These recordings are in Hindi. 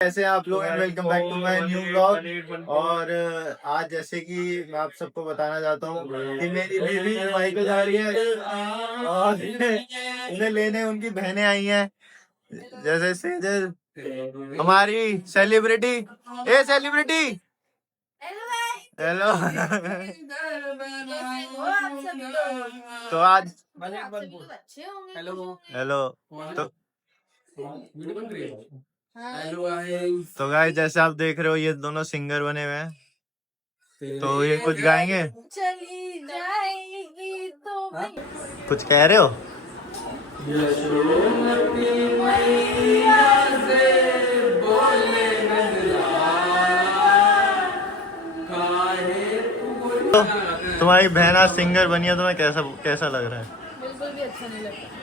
कैसे हैं आप लोग and welcome back to my new vlog. और आज जैसे कि मैं आप सबको बताना चाहता हूँ कि मेरी बीवी वहीं पे जा रही है और उन्हें लेने उनकी बहनें आई हैं, जैसे सेजल हमारी सेलिब्रिटी। A celebrity, hello. तो आज हेलो तो गाइस जैसे आप देख रहे हो ये दोनों सिंगर बने हुए हैं, तो ये कुछ गाएंगे। चली जाएगी तो कुछ कह रहे हो? तो तुम्हारी बहन आज सिंगर बनी है, तुम्हें कैसा कैसा लग रहा है? बिल्कुल भी अच्छा नहीं लगता है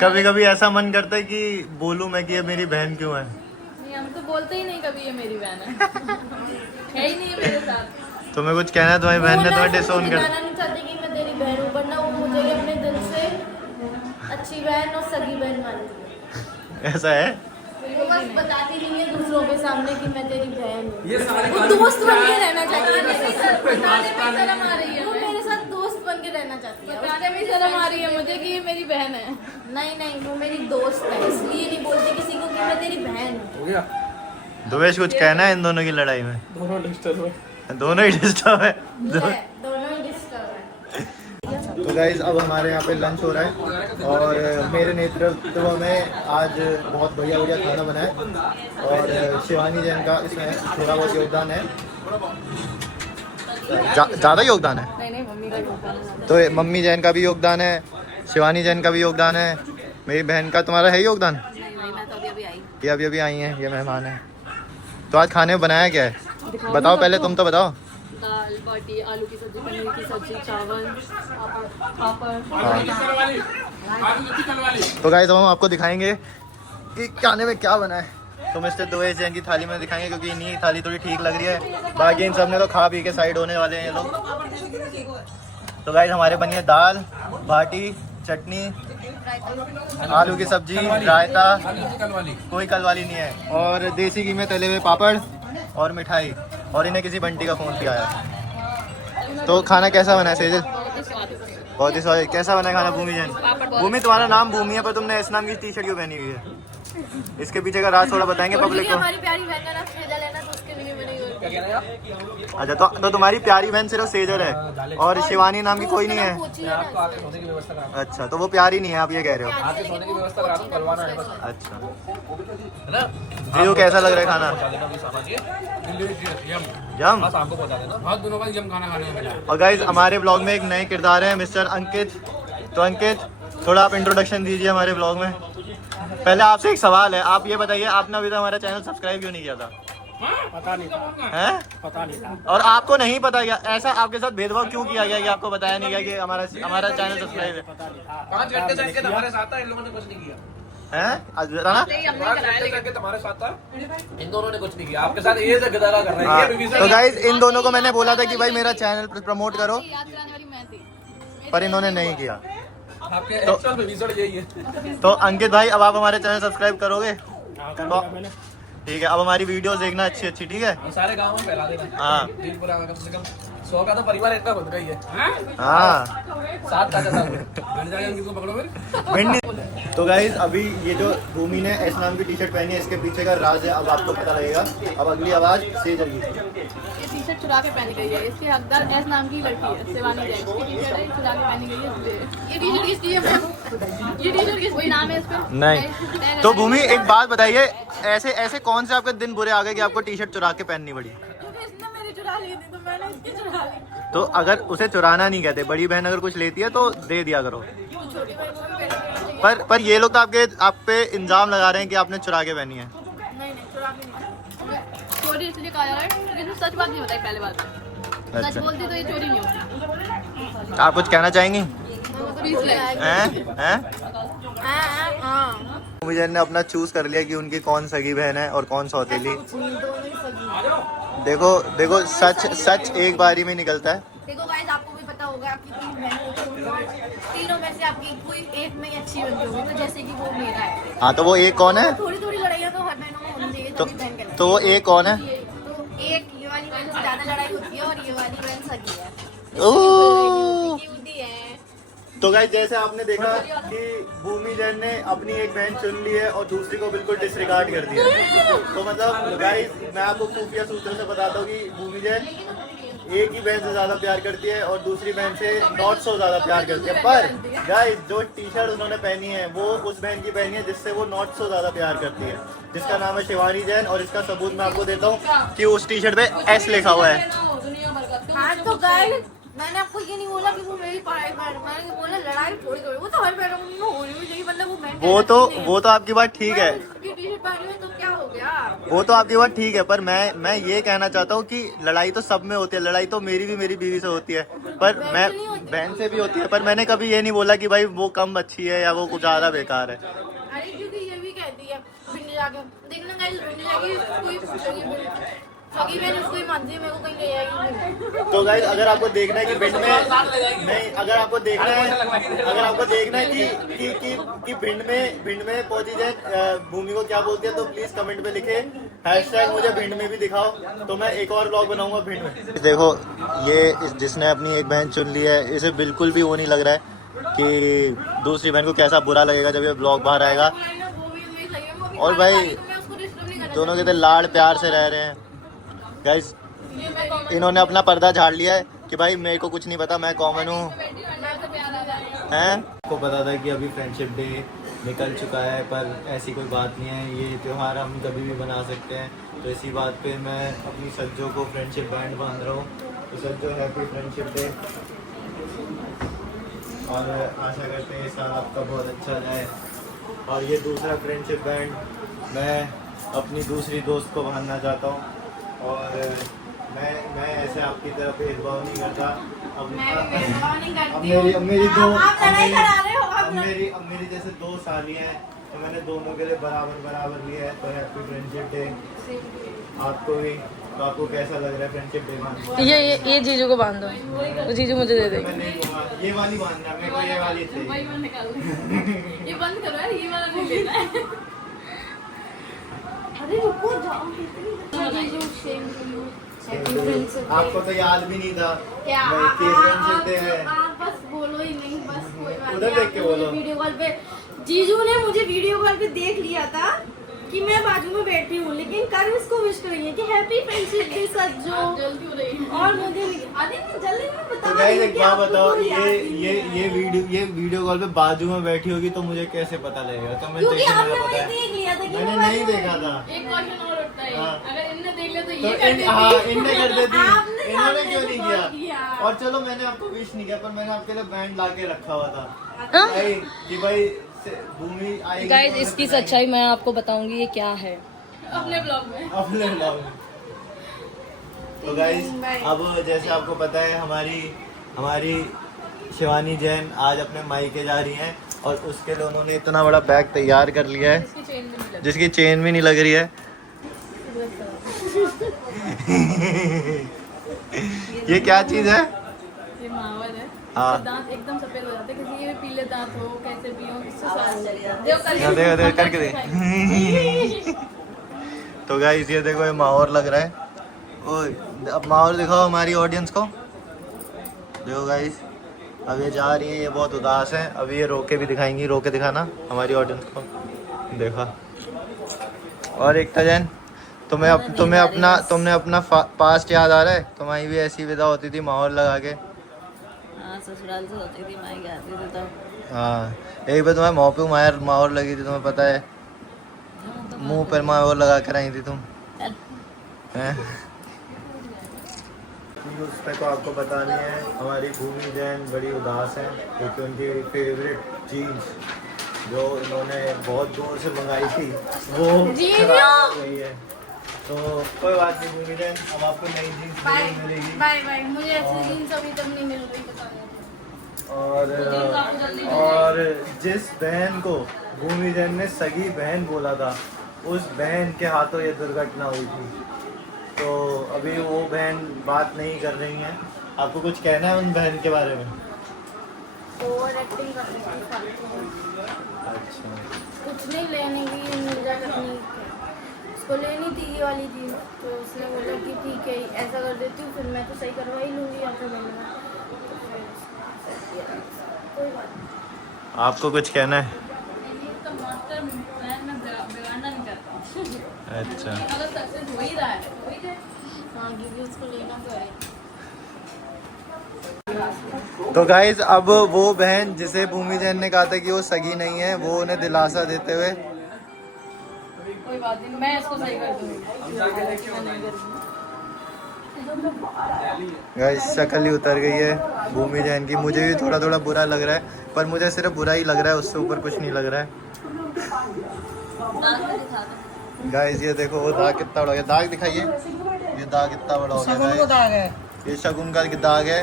कभी कभी ऐसा मन करता है कि बोलूं मैं कि ये मेरी बहन क्यों है? नहीं, हम तो बोलते ही नहीं कभी ये मेरी बहन है ही नहीं मेरे साथ। तुम्हें कुछ कहना है? तुम्हारी बहन ने तुम्हें डिसोन कर दिखाना नहीं चाहती कि मैं तेरी बहन हूँ, वरना वो मुझे अपने दिल से अच्छी बहन और सगी बहन मानती है। ऐसा है? वो बस बताती नहीं है दूसरों के सामने कि मैं तेरी बहन हूँ। वो दोस्त बन के रहना चाहती है मेरे साथ। शर्म आ रही है, वो मेरे साथ दोस्त बन के रहना चाहती है। बताने में शर्म आ रही है मुझे कि ये मेरी बहन है। नहीं नहीं, वो मेरी दोस्त है, इसलिए नहीं बोलती किसी को कि मैं तेरी बहन हूँ। दुवेश कुछ कहना है इन दोनों की लड़ाई में? दोनों डिस्टर्ब है। दोनों ही डिस्टर्ब है। दोनों ही डिस्टर्ब है। तो गाइज अब हमारे यहाँ पे लंच हो रहा है और मेरे नेतृत्व में आज बहुत बढ़िया बढ़िया खाना बना है और शिवानी जैन का इसमें थोड़ा बहुत योगदान है। ज़्यादा योगदान है? नहीं नहीं, मम्मी का योगदान है। तो मम्मी जैन का भी योगदान है, शिवानी जैन का भी योगदान है, मेरी बहन का। तुम्हारा है योगदान? नहीं, मैं तो अभी आई। ये अभी आई हैं, ये मेहमान है। तो आज खाने में बनाया क्या है बताओ, पहले तुम तो बताओ। दाल बाटी, आलू की सब्जी, पनीर की सब्जी, चावल, पापड़। तो गाइस हम आपको दिखाएंगे कि खाने में क्या बना है। तो मिस्टर दुवेश जैन की थाली में दिखाएंगे क्योंकि इन्हीं की थाली थोड़ी ठीक लग रही है। बाकी इन सब ने तो खा पी के साइड होने वाले हैं ये लोग। तो गाइस हमारे बनी है दाल बाटी, चटनी, आलू की सब्जी, रायता, कोई कलवाली नहीं है, और देसी घी में तले हुए पापड़ और मिठाई, और इन्हें किसी बंटी का फ़ोन किया है। तो खाना कैसा बना है सेजल? बहुत ही स्वादिष्ट। कैसा बना है खाना भूमि जैन? भूमि, तुम्हारा नाम भूमि है पर तुमने इस नाम की टी शर्ट क्यों पहनी हुई है? इसके पीछे का राज थोड़ा बताएंगे पब्लिक को। हमारी प्यारी बहन का नाम सेजल है ना, तो उसके लिए बनी हुई। अच्छा, तो तुम्हारी प्यारी बहन सिर्फ सेजल है और शिवानी नाम की कोई नहीं है? अच्छा, तो वो प्यारी नहीं है, आप ये कह रहे हो? अच्छा, जीजू कैसा लग रहा है खाना? जम। बहुत दिनों बाद जम खाना खाने को मिला। और गाइज हमारे ब्लॉग में एक नए किरदार हैं, मिस्टर अंकित। तो अंकित थोड़ा आप इंट्रोडक्शन दीजिए हमारे ब्लॉग में। पहले आपसे एक सवाल है, आप ये बताइए आपने अभी तक हमारा चैनल सब्सक्राइब क्यों नहीं किया था? पता नहीं था। हैं? पता नहीं था। और आपको नहीं पता क्या? ऐसा आपके साथ भेदभाव क्यों किया गया कि आपको बताया नहीं गया कि हमारा चैनल सब्सक्राइब है? 5 घंटे से तुम्हारे साथ था, इन लोगों ने कुछ नहीं किया। हैं? आज बताना। 5 घंटे से तुम्हारे साथ था, इन दोनों ने कुछ नहीं किया। आपके साथ ये से गदारा कर रहे हैं। तो गाइज इन दोनों को मैंने बोला था कि भाई मेरा चैनल प्रमोट करो, याद कराने वाली मैं थी, पर इन्होंने नहीं किया। आपके एक्चुअल में विजन यही है। तो अंकित भाई अब आप हमारे चैनल सब्सक्राइब करोगे? तो मैंने ठीक है, अब हमारी वीडियोस देखना अच्छी अच्छी, ठीक है? सारे गांव में फैला देना। हाँ दिन पूरा कम से कम 100 का तो परिवार इतना बन गई है। हाँ 7 का पकड़ो फिर। तो गाइज अभी ये जो भूमि ने एस नाम की टी शर्ट पहनी है, इसके पीछे का राज है, अब आपको पता लगेगा। अब अगली आवाज से जल्दी। ये टी शर्ट चुरा के पहनी गई है। इसकी हकदार एस नाम की लड़की है, शिवानी जैन। इसकी टी शर्ट है, चुरा के पहनी गई है। ये टी शर्ट किसकी है? ये टी शर्ट किस, कोई नाम है इसका? नहीं। तो भूमि एक बात बताइए, ऐसे ऐसे कौन से आपके दिन बुरे आ गए कि आपको टी शर्ट चुरा के पहननी पड़ी? इसने मेरी चुरा ली थी, तो मैंने इसकी चुरा ली। तो अगर उसे चुराना नहीं कहते, बड़ी बहन अगर कुछ लेती है तो दे दिया करो। छोटी बहन को भी पहनी है। पर ये लोग तो आप पे इल्जाम लगा रहे हैं कि आपने चुरा के पहनी है। नहीं नहीं, चुरा के नहीं। चोरी इसलिए कहा जा रहा है क्योंकि सच बात नहीं बताई पहले बात। सच अच्छा, बोलती तो ये चोरी नहीं होती। आप कुछ कहना चाहेंगी? हैं? भूमि जैन ने अपना चूज कर लिया कि उनकी कौन सगी बहन है और कौन सौतेली। देखो देखो, सच एक बारी में निकलता है। देखो गाइस, आपको भी पता होगा आपकी 3 बहन होगी, तीनों में से आपकी कोई एक में ही अच्छी बनती होगी, तो जैसे कि वो मेरा है। हाँ, तो वो एक कौन है? थोड़ी थोड़ी लड़ाइयाँ तो हर बहनों में होनी चाहिए, तो बड़ी बहन कहलाती तो वो एक कौन है? है। तो एक ये वाली बहन से ज्यादा लड़ाई होती है और ये वाली बहन सगी है। ओह। क्यूटी है। तो गाइस जैसे आपने देखा कि भूमि जैन ने अपनी एक बहन चुन ली है और दूसरी को बिल्कुल डिसरिगार्ड कर दिया। तो मतलब गाइस मैं आपको खुफिया सूत्रों से बताता हूँ कि भूमि जैन एक ही बहन से ज्यादा प्यार करती है और दूसरी बहन से नॉट सो ज्यादा प्यार करती है। पर गाइस जो टी शर्ट उन्होंने पहनी है वो उस बहन की पहनी है जिससे वो नॉट सो ज्यादा प्यार करती है, जिसका नाम है शिवानी जैन। और इसका सबूत मैं आपको देता हूँ कि उस टी शर्ट पे एस लिखा हुआ है। हाँ तो गाइस मैंने आपको ये नहीं बोला कि वो मेरी पढ़ाई कर, मैंने बोला लड़ाई थोड़ी थोड़ी, वो तो हर बैठक में होनी भी चाहिए, मतलब वो बहन वो तो आपकी बात ठीक है, टी शर्ट पहनी है तो क्या हो गया। वो तो आपकी बात ठीक है, पर मैं ये कहना चाहता हूँ कि लड़ाई तो सब में होती है। लड़ाई तो मेरी भी मेरी बीवी से होती है, पर मैं बहन से भी होती है। पर मैंने कभी ये नहीं बोला कि भाई वो कम अच्छी है या वो कुछ ज्यादा बेकार है। अरे क्योंकि ये भी कहती है भिंड जाके देखना गाइस, भिंड जाके कोई पूछेगी सगी बहन उसको ही मानती है, मेरे को कहीं ले जाएगी। तो गाइस अगर आपको देखना है कि भिंड में नहीं, अगर आपको देखना है कि भिंड में पहुंची जाए भूमि को क्या बोलती है तो प्लीज कमेंट में लिखे हैशटैग मुझे भिंड में भी दिखाओ, तो मैं एक और ब्लॉग बनाऊंगा भिंड में। देखो ये जिसने अपनी एक बहन चुन ली है इसे बिल्कुल भी वो नहीं लग रहा है कि दूसरी बहन को कैसा बुरा लगेगा जब ये ब्लॉग बाहर आएगा। और भाई दोनों के तो लाड़ प्यार से रह रहे हैं। गाइस इन्होंने अपना पर्दा झाड़ लिया है कि भाई मेरे को कुछ नहीं पता, मैं कॉमन हूँ हैं। आपको पता था कि अभी फ्रेंडशिप डे निकल चुका है, पर ऐसी कोई बात नहीं है, ये त्यौहार हम कभी भी मना सकते हैं। तो इसी बात पे मैं अपनी सज्जों को फ्रेंडशिप बैंड बांध रहा हूँ। तो सज्जो हैप्पी फ्रेंडशिप डे, और आशा करते हैं इस साल आपका बहुत अच्छा जाए। और ये दूसरा फ्रेंडशिप बैंड मैं अपनी दूसरी दोस्त को बांधना चाहता हूँ। और मैं ऐसे आपकी तरफ भेदभाव नहीं करता। अब मेरी जैसे दो सालियाँ हैं तो मैंने दोनों के लिए बराबर लिया है। तो हैप्पी फ्रेंडशिप डे आपको भी। तो आपको कैसा लग रहा है फ्रेंडशिप डे में? ये जीजू को बांध दो, वो जीजू मुझे दे देंगे। मैं नहीं दूंगा, ये वाली बांधना, मेरे को ये वाली चाहिए। ये बंद करो यार, ये वाला नहीं लेना है। अरे रुको जाओ, आपको तो याद भी नहीं था क्या आप बस बोलो ही नहीं, बस कोई बात उधर देख के बोलो। वीडियो कॉल पे जीजू ने मुझे वीडियो कॉल पे देख लिया था कि मैं बाजू में बैठी हूँ, लेकिन कर इसको विश करेंगे कि हैप्पी फ्रेंडशिप डे सज्जो। जल्दी हो रही और मुझे अरे मैं जल्दी में बता तो गाइस एक बात बताओ, ये वीडियो कॉल पे बाजू में बैठी होगी तो मुझे कैसे पता लगेगा? तो मैं क्योंकि देखने आपने का पता मुझे है, देख लिया था कि मैंने मैं नहीं देखा था। एक क्वेश्चन और उठता है, हाँ। अगर इनने देख लिया तो तो ये कर देती। हाँ इनने कर देती, आपने इन्होंने सामने क्यों से नहीं बोल किया? दिया। और चलो मैंने आपको विश नहीं किया, पर मैंने आपके लिए बैंड ला के रखा हुआ था हाँ? भाई कि भाई भूमि आएगी। गाइस तो इसकी हमें सच्चाई मैं आपको बताऊंगी ये क्या है। अपने ब्लॉग में अपने ब्लॉग में। तो गाइस अब जैसे आपको पता है हमारी शिवानी जैन आज अपने मायके जा रही हैं और उसके लिए उन्होंने इतना बड़ा बैग तैयार कर लिया है जिसकी चेन भी नहीं लग रही है। ये क्या चीज है? ये मावर है। हाँ। दांत एकदम सफेद हो जाते हैं, किसी के पीले दांत हो, कैसे भी हो, इससे साल देखो करके दे। तो गाइस ये देखो ये माहौर लग रहा है। ओए अब माहौर दिखाओ हमारी ऑडियंस को। देखो गाइस अब ये जा रही है, ये बहुत उदास है। अभी ये रोके भी दिखाएंगी, रोके दिखाना हमारी ऑडियंस को। देखा। और एकता जैन तुमने अपना पास्ट याद आ रहा है? तुम्हारी भी ऐसी विदा होती थी माहौर लगा के। ससुराल से होती थी, मायके आती थी तब। हाँ एक बार तुम्हारे मुँह पे माहौर लगी थी, तुम्हें पता है? मुंह पर माहौर लगा कर आई थी तुम हैं? उसमें को आपको बतानी है हमारी भूमि जैन बड़ी उदास है क्योंकि उनकी फेवरेट चीज जो इन्होंने बहुत दूर से मंगाई थी वो खराब हो गई है। तो कोई बात नहीं भूमि जैन, अब आपको नई जीन्स मिलेगी। बाय बाय, मुझे ऐसी जीन्स अभी तक नहीं मिल रही, बता रही। और जिस बहन को भूमि जैन ने सगी बहन बोला था उस बहन के हाथों ये दुर्घटना हुई थी। तो अभी वो बहन बात नहीं कर रही हैं। आपको कुछ कहना है उन बहन के बारे में? ओवर एक्टिंग कर रही थी फालतू में। अच्छा कुछ नहीं लेने की मिर्जा करनी, उसको लेनी थी ये वाली चीज़, तो उसने बोला कि ठीक है ऐसा कर देती हूँ, फिर मैं तो सही करवा ही लूँगी आपसे मिलने में। कोई बात नहीं। आपको कुछ कहना है? अच्छा, अगर सक्सेस हो ही रहा है हो ही जाए। हाँ क्योंकि उसको लेना तो है। तो गाइज अब वो बहन जिसे भूमि जैन ने कहा था कि वो सगी नहीं है, वो उन्हें दिलासा देते हुए कोई बात नहीं, मैं इसको सही कर दूँगी। गाइस शक्ल ही उतर गई है भूमि जैन की। मुझे भी थोड़ा थोड़ा बुरा लग रहा है, पर मुझे सिर्फ बुरा ही लग रहा है, उससे ऊपर कुछ नहीं लग रहा है। गाइस ये देखो वो दाग कितना बड़ा हो गया, दाग दिखाइए, ये दाग कितना बड़ा हो गया गाइस। ये शगुन का दाग है।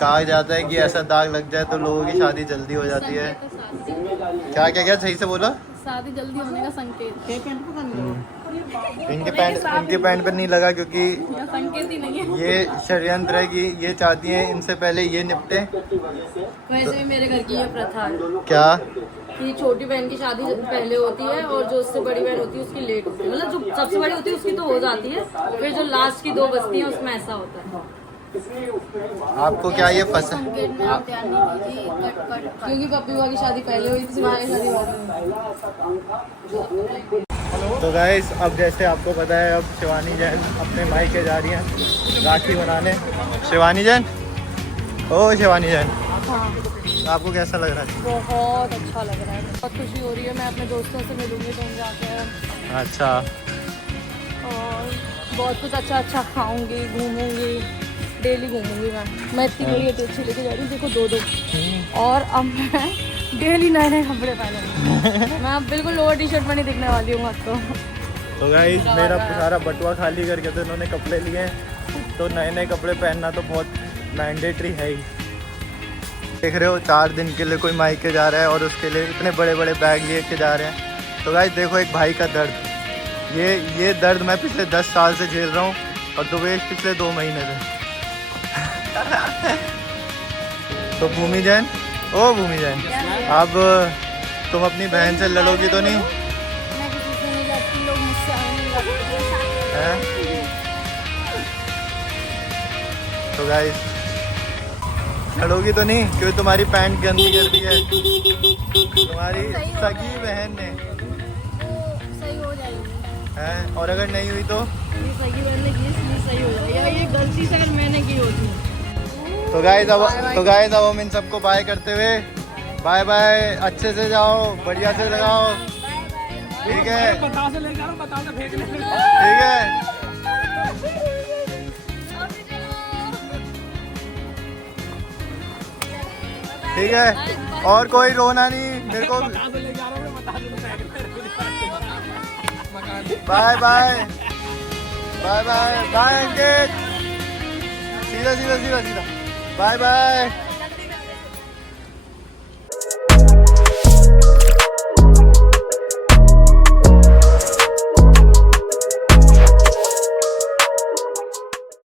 कहा जाता है कि ऐसा दाग लग जाए तो लोगों की शादी जल्दी हो जाती है। क्या क्या क्या सही से बोला? शादी जल्दी होने का संकेत। इनके पैंट पर नहीं लगा क्योंकि यह संकेत ही नहीं है। ये षड्यंत्र है कि ये चाहती हैं इनसे पहले ये निपटे। वैसे भी मेरे घर की ये प्रथा है क्या कि छोटी बहन की शादी पहले होती है और जो उससे बड़ी बहन होती है उसकी लेट होती है। मतलब जो सबसे बड़ी होती है उसकी तो हो जाती है, फिर जो लास्ट की 2 बचती हैं उसमें ऐसा होता है। आपको क्या ये पसंद? संकेत में आप ध्यान नहीं दीजिए, क्योंकि पप्पी बुआ की शादी पहले हुई थी, तुम्हारी शादी बाद में हुई। तो गाइस अब जैसे आपको पता है अब शिवानी जैन अपने मायके जा रही हैं राखी बनाने। शिवानी जैन, ओ शिवानी जैन, आपको कैसा लग रहा है? बहुत अच्छा लग रहा है, बहुत खुशी हो रही है। मैं अपने दोस्तों से मिलूंगी तो जाके अच्छा, और बहुत कुछ अच्छा अच्छा खाऊंगी, घूमूंगी, डेली घूमूंगी। मैं इतनी बड़ी अच्छी लेके जा रही हूँ, देखो 2-2। और अब मैं डेली नए नए कपड़े पहनूंगी। मैं अब बिल्कुल लोअर टी शर्ट में नहीं दिखने वाली हूँ अब तो गाइस मेरा सारा बटुआ खाली करके तो इन्होंने कपड़े लिए हैं, तो नए नए कपड़े पहनना तो बहुत मैंडेटरी है ही। देख रहे हो 4 दिन के लिए कोई मायके जा रहा है और उसके लिए इतने बड़े बड़े बैग लिए के जा रहे हैं। तो गाइस देखो एक भाई का दर्द, ये दर्द मैं पिछले 10 साल से झेल रहा हूँ और दुबेश पिछले 2 महीने से। तो भूमि जैन, ओ भूमि जैन, अब तुम अपनी बहन से लड़ोगी तो नहीं? मैं किसी से नहीं लड़ती, लोग मुझसे नहीं लड़ते हैं? तो गाइस लड़ोगी तो नहीं क्योंकि तुम्हारी पैंट गंदी कर दी है तुम्हारी सगी बहन ने, सही हो जाएगी। हैं? और अगर नहीं हुई तो? ये सगी बहन ने की इसलिए सही हो जाएगी, ये गलती से मैंने की होती। तो गाइस अब हम इन सबको बाय करते हुए बाय बाय, अच्छे से जाओ, बढ़िया से लगाओ, ठीक है? ठीक है, ठीक है, और कोई रोना नहीं मेरे को। Bye bye bye bye bye Ankit, सीधा सीधा सीधा सीधा, बाय बाय।